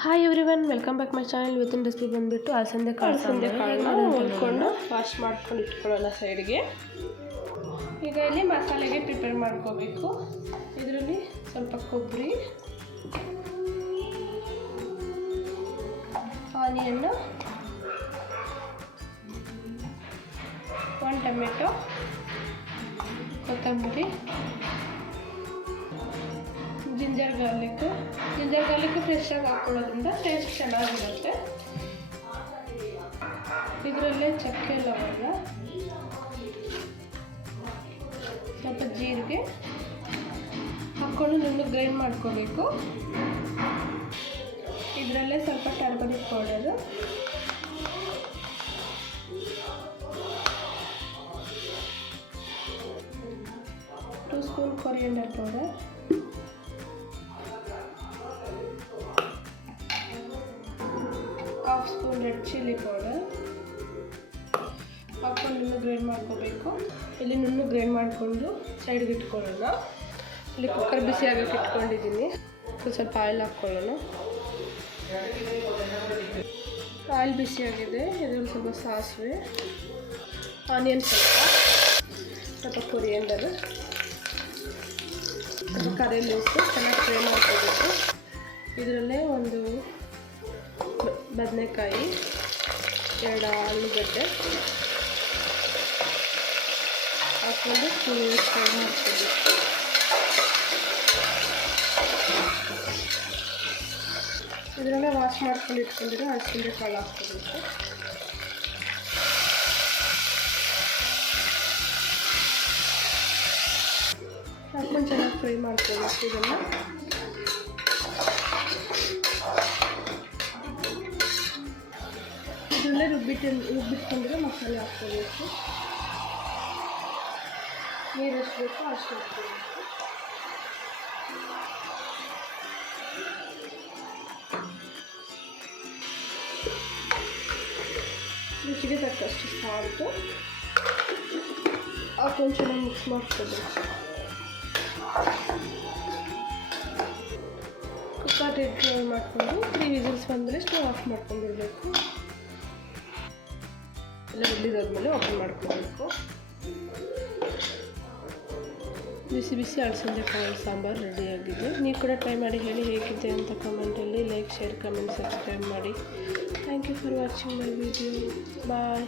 Hi everyone, welcome back my channel. ಇವತ್ತಿನ recipe ಬಂದುಬಿಟ್ಟು ಅಲಸಂದೆ ಕಾಳನ್ನ ಹುರ್ಕೊಂಡು ವಾಶ್ ಮಾಡ್ಕೊಂಡು ಇಟ್ಕೊಳ್ಳೋಣ ಸೈಡ್ಗೆ. ಈಗ ಇಲ್ಲಿ ಮಸಾಲೆಗೆ ಪ್ರಿಪೇರ್ ಮಾಡ್ಕೋಬೇಕು. ಇದರಲ್ಲಿ ಸ್ವಲ್ಪ ಕೊಬ್ಬರಿ, ಆನಿಯನ್ನು, 1 ಟೊಮೆಟೊ, ಕೊತ್ತಂಬರಿ, ಜಿಂಜರ್ ಗಾರ್ಲಿಕ್ ಫ್ರೆಶ್ಶಾಗಿ ಹಾಕ್ಕೊಳ್ಳೋದ್ರಿಂದ ಟೇಸ್ಟ್ ಚೆನ್ನಾಗಿರುತ್ತೆ. ಇದರಲ್ಲೇ ಚಕ್ಕೆ, ಲವಂಗ, ಸ್ವಲ್ಪ ಜೀರಿಗೆ ಹಾಕ್ಕೊಂಡು ನುಣ್ಣಗೆ ಗ್ರೈಂಡ್ ಮಾಡ್ಕೋಬೇಕು. ಇದರಲ್ಲೇ ಸ್ವಲ್ಪ turmeric powder, two spoon coriander powder, half spoon red chilli powder ಹಾಕ್ಕೊಂಡು ನುಣ್ಣಗೆ ಗ್ರೈಂಡ್ ಮಾಡ್ಕೋಬೇಕು. ಇಲ್ಲಿ ನುಣ್ಣಗೆ ಗ್ರೈಂಡ್ ಮಾಡಿಕೊಂಡು ಸೈಡ್ಗೆ ಇಟ್ಕೊಳ್ಳೋಣ. ಇಲ್ಲಿ ಕುಕ್ಕರ್ ಬಿಸಿ ಆಗೋಕ್ಕೆ ಇಟ್ಕೊಂಡಿದ್ದೀನಿ. ಸ್ವಲ್ಪ ಆಯಿಲ್ ಹಾಕ್ಕೊಳ್ಳೋಣ. ಆಯಿಲ್ ಬಿಸಿಯಾಗಿದೆ. ಇದರಲ್ಲಿ ಸ್ವಲ್ಪ ಸಾಸಿವೆ, ಆನಿಯನ್, ಸ್ವಲ್ಪ ಕೊರಿಯಂಡರ್, ಸ್ವಲ್ಪ ಕರಿ ಲೀವ್ಸು ಚೆನ್ನಾಗಿ ಫ್ರೈ ಮಾಡ್ಕೋಬೇಕು. ಇದರಲ್ಲೇ ಒಂದು ಬದನೆಕಾಯಿ, 2 ಆಲೂಗಡ್ಡೆ ಹಾಕ್ಕೊಂಡು ಫ್ರೈ ಮಾಡ್ಕೋಬೇಕು. ಇದರಲ್ಲೇ ವಾಶ್ ಮಾಡ್ಕೊಂಡು ಇಟ್ಕೊಂಡಿರೋ ಅಲಸಂದೆ ಕಾಳು ಹಾಕ್ಕೋಬೇಕು. ಹಾಕ್ಕೊಂಡು ಚೆನ್ನಾಗಿ ಫ್ರೈ ಮಾಡ್ಕೋಬೇಕು. ಇದನ್ನು ಇದರಲ್ಲೇ ರುಬ್ಬಿಟ್ಕೊಂಡಿರೋ ಮಸಾಲೆ ಹಾಕ್ಕೋಬೇಕು. ನೀರು ಎಷ್ಟು ಬೇಕೋ ಅಷ್ಟು ಹಾಕ್ಕೋಬೇಕು. ರುಚಿಗೆ ತಕ್ಕಷ್ಟು ಸಾಲ್ಟು ಹಾಕೊಂಡು ಚೆನ್ನಾಗಿ ಮಿಕ್ಸ್ ಮಾಡ್ಕೋಬೇಕು. ಕುಕ್ಕರ್ ರೆಡಿ ಮಾಡಿಕೊಂಡು 3 ವಿಸಿಲ್ಸ್ ಬಂದರೆ ಸ್ಟವ್ ಆಫ್ ಮಾಡ್ಕೊಂಡಿರಬೇಕು. ಎಲ್ಲ ರೆಡಿದಾದ್ಮೇಲೆ ಓಪನ್ ಮಾಡ್ಕೋಬೇಕು. ಬಿಸಿ ಬಿಸಿ ಅಲಸಂದೆ ಕಾಳು ಸಾಂಬಾರು ರೆಡಿಯಾಗಿದೆ. ನೀವು ಕೂಡ ಟ್ರೈ ಮಾಡಿ ಹೇಳಿ ಹೇಗಿದೆ ಅಂತ ಕಮೆಂಟಲ್ಲಿ. ಲೈಕ್, ಶೇರ್, ಕಮೆಂಟ್, ಸಬ್ಸ್ಕ್ರೈಬ್ ಮಾಡಿ. Thank you for watching my video. Bye.